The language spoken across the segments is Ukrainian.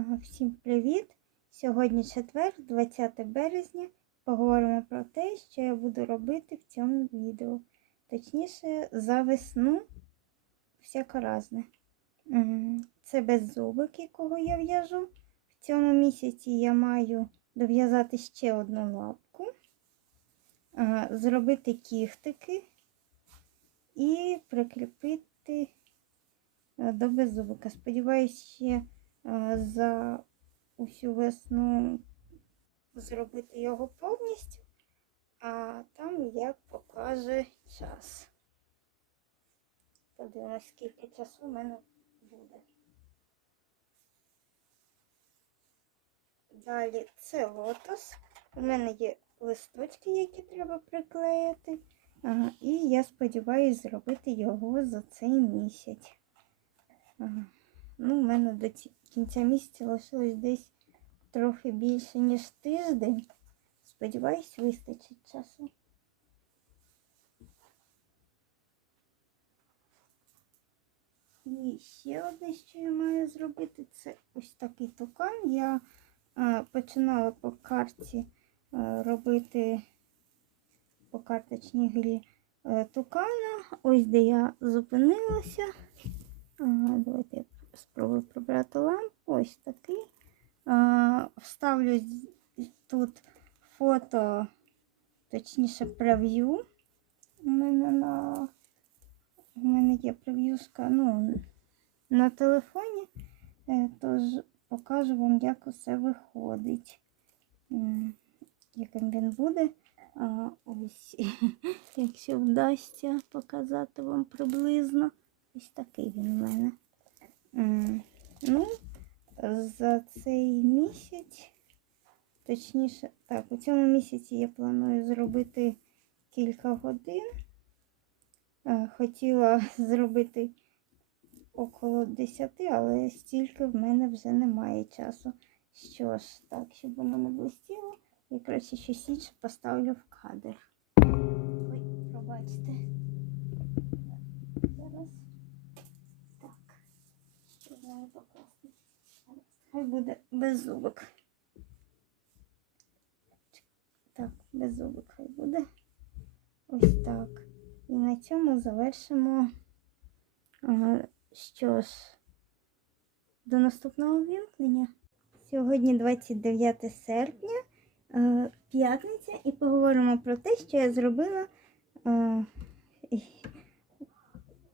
Всім привіт! Сьогодні четвер, 20 березня. Поговоримо про те, що я буду робити в цьому відео. Точніше, за весну всяко разне. Це беззубик, якого я в'яжу. В цьому місяці я маю дов'язати ще одну лапку, зробити кіхтики і прикріпити е, до беззубика. Сподіваюсь, ще за усю весну зробити його повністю, а там як покаже час. Подивимось, скільки часу в мене буде. Далі це лотос. У мене є листочки, які треба приклеїти. Ага, і я сподіваюся зробити його за цей місяць. Ага. Ну, у мене до кінця місяця лишилось десь трохи більше, ніж тиждень. Сподіваюсь, вистачить часу. І ще одне, що я маю зробити, це ось такий тукан. Я е, починала по карті е, робити по карточній грі е, тукана. Ось де я зупинилася. Ага, давайте я спробую прибрати лампу. Ось такий. Вставлю тут фото, точніше, прев'ю. У мене на у мене є прев'юшка ну, на телефоні, Е, тож покажу вам, як усе виходить. Яким він буде. А, ось, якщо вдасться показати вам приблизно. Ось такий він у мене. Ну, за цей місяць, точніше, так, у цьому місяці я планую зробити кілька годин. Е, Хотіла зробити около 10, але стільки в мене вже немає часу. Що ж, так, щоб воно не блистіло, я краще щось інше поставлю в кадр. Ой, пробачте. Зараз. Так. Зараз покласти? Хай буде без зубок. Так, без зубок хай буде. Ось так. І на цьому завершимо. Що ж, до наступного вімкнення. Сьогодні 29 серпня, е, п'ятниця, і поговоримо про те, що я зробила е,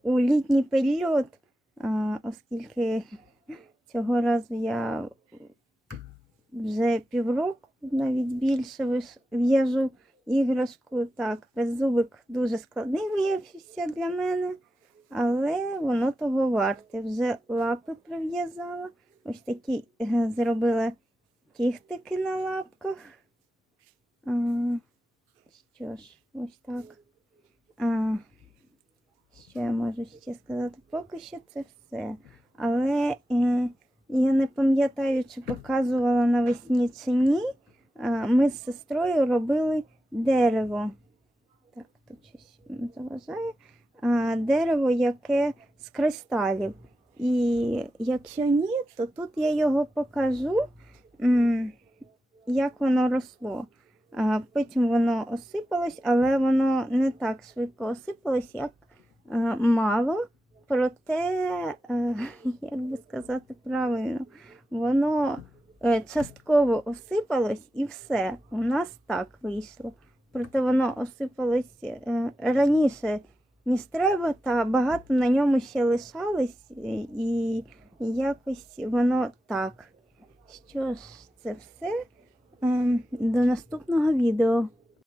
у літній період, оскільки цього разу я вже півроку, навіть більше в'яжу іграшку. Так, беззубик дуже складний виявився для мене, але воно того варте. Вже лапи прив'язала. Ось такі е, зробила кіхтики на лапках. А, що ж, ось так. А, можу ще сказати? Поки що це все. Але е, я не пам'ятаю, чи показувала навесні чи ні. Ми з сестрою робили дерево. Так, тут щось заважає. Дерево, яке з кристалів. І якщо ні, то тут я його покажу, як воно росло. Потім воно осипалось, але воно не так швидко осипалось, як мало. Проте, е, як би сказати правильно, воно е, частково осипалось і все. У нас так вийшло. Проте воно осипалось е, раніше, ніж треба, та багато на ньому ще лишалось, е, і якось воно так. Що ж, це все. Ем, До наступного відео.